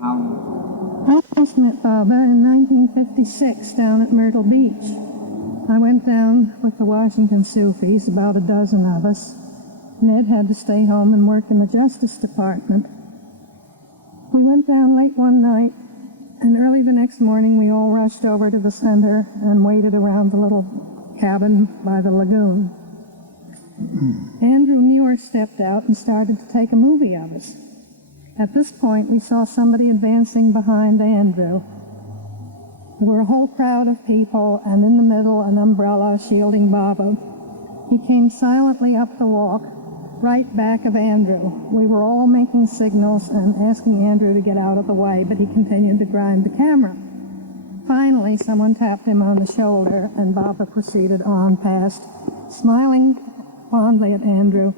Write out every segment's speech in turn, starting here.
I first met Baba in 1956 down at Myrtle Beach. I went down with the Washington Sufis, about a dozen of us. Ned had to stay home and work in the Justice Department. We went down late one night, and early the next morning we all rushed over to the center and waited around the little cabin by the lagoon. Andrew Muir stepped out and started to take a movie of us. At this point, we saw somebody advancing behind Andrew. There were a whole crowd of people, and in the middle, an umbrella shielding Baba. He came silently up the walk, right back of Andrew. We were all making signals and asking Andrew to get out of the way, but he continued to grind the camera. Finally, someone tapped him on the shoulder, and Baba proceeded on past, smiling fondly at Andrew,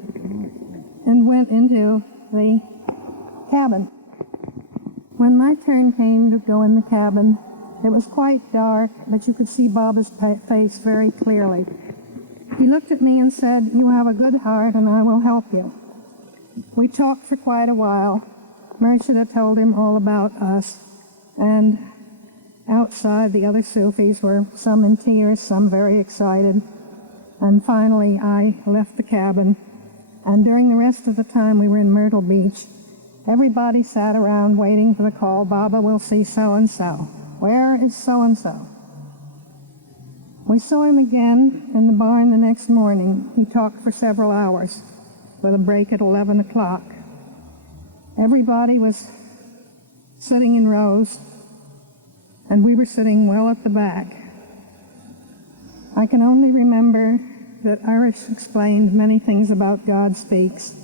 and went into the cabin. When my turn came to go in the cabin, it was quite dark, but you could see Baba's face very clearly. He looked at me and said, "You have a good heart and I will help you." We talked for quite a while. Murshida told him all about us, and outside the other Sufis were some in tears, some very excited. And finally I left the cabin, and during the rest of the time we were in Myrtle Beach, everybody sat around waiting for the call, "Baba will see so-and-so. Where is so-and-so?" We saw him again in the barn the next morning. He talked for several hours, with a break at 11 o'clock. Everybody was sitting in rows, and we were sitting well at the back. I can only remember that Irish explained many things about God Speaks,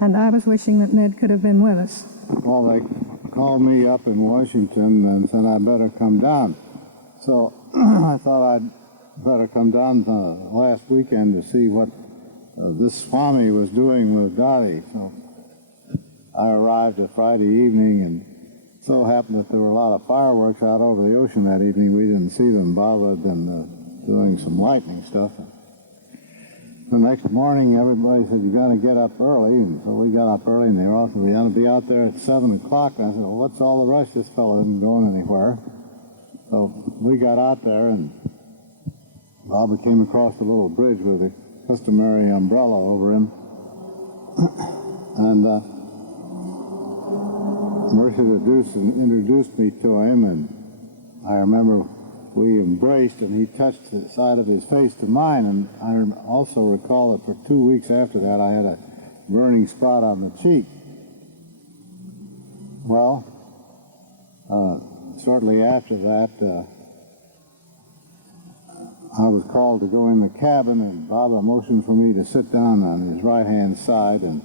and I was wishing that Ned could have been with us. Well, they called me up in Washington and said I better come down. So I thought I'd better come down last weekend to see what this Swami was doing with Dottie. So I arrived a Friday evening, and so happened that there were a lot of fireworks out over the ocean that evening. We didn't see them. Baba had been doing some lightning stuff. The next morning, everybody said, "You got to get up early," and so we got up early, and they were all said, "We ought to be out there at 7 o'clock." And I said, "Well, what's all the rush? This fellow isn't going anywhere." So we got out there, and Baba came across the little bridge with a customary umbrella over him, and Murshid introduced me to him, and I remember we embraced, and he touched the side of his face to mine, and I also recall that for 2 weeks after that I had a burning spot on the cheek. Well, shortly after that, I was called to go in the cabin, and Baba motioned for me to sit down on his right-hand side, and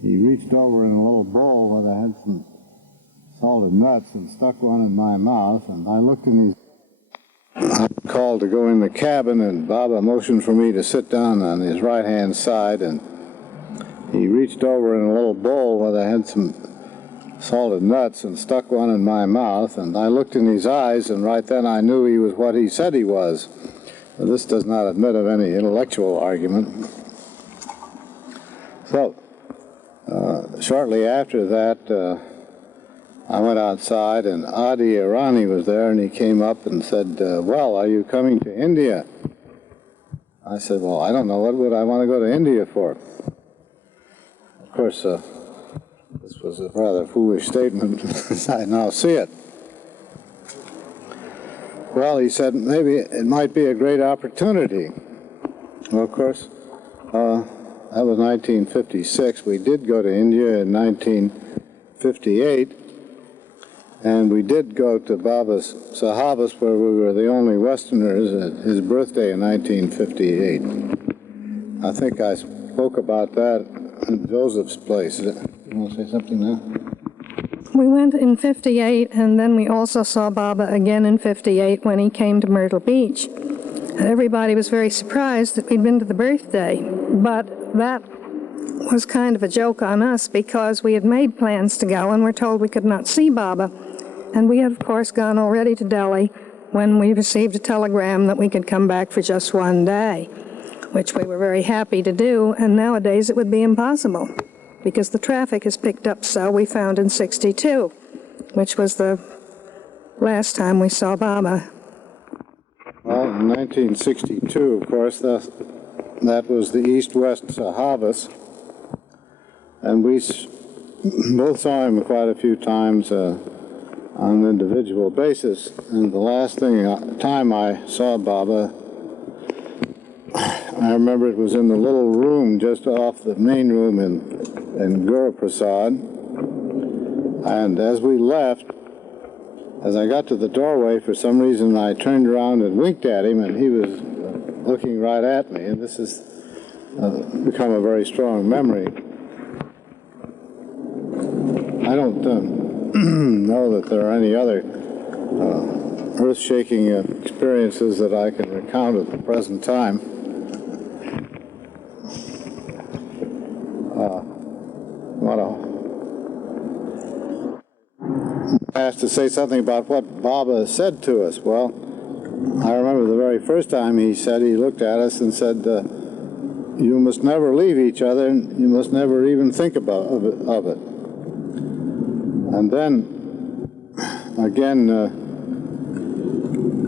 he reached over in a little bowl where I had some salted nuts and stuck one in my mouth, and I looked in his... I was called to go in the cabin, and Baba motioned for me to sit down on his right-hand side, and he reached over in a little bowl where I had some salted nuts and stuck one in my mouth, and I looked in his eyes, and right then I knew he was what he said he was. Now, this does not admit of any intellectual argument. So, shortly after that, I went outside, and Adi Irani was there, and he came up and said, "Well, are you coming to India?" I said, "Well, I don't know. What would I want to go to India for?" Of course, this was a rather foolish statement, as I now see it. Well, he said, maybe it might be a great opportunity. Well, of course, that was 1956. We did go to India in 1958. And we did go to Baba's Sahabas, where we were the only Westerners, at his birthday in 1958. I think I spoke about that at Joseph's place. You want to say something now? We went in 58, and then we also saw Baba again in 58 when he came to Myrtle Beach. And everybody was very surprised that we'd been to the birthday, but that was kind of a joke on us because we had made plans to go and were told we could not see Baba. And we had, of course, gone already to Delhi when we received a telegram that we could come back for just one day, which we were very happy to do, and nowadays it would be impossible because the traffic has picked up so, we found in 62. which was the last time we saw Baba. Well, in 1962, of course, that was the East-West harvest, and we both saw him quite a few times on an individual basis. And the last time I saw Baba, I remember it was in the little room just off the main room in Guru Prasad. And as we left, as I got to the doorway, for some reason I turned around and winked at him, and he was looking right at me. And this has become a very strong memory. I don't know that there are any other earth-shaking experiences that I can recount at the present time. I asked to say something about what Baba said to us. Well, I remember the very first time he looked at us and said, you must never leave each other, and you must never even think of it. And then, again,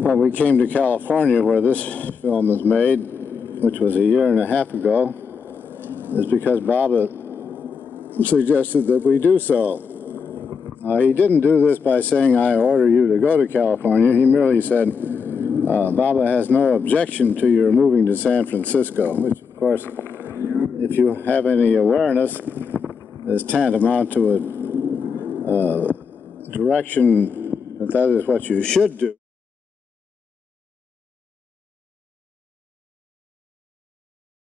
when we came to California, where this film was made, which was 1.5 years ago, is because Baba suggested that we do so. He didn't do this by saying, I order you to go to California. He merely said, Baba has no objection to your moving to San Francisco, which, of course, if you have any awareness, is tantamount to a direction that is what you should do.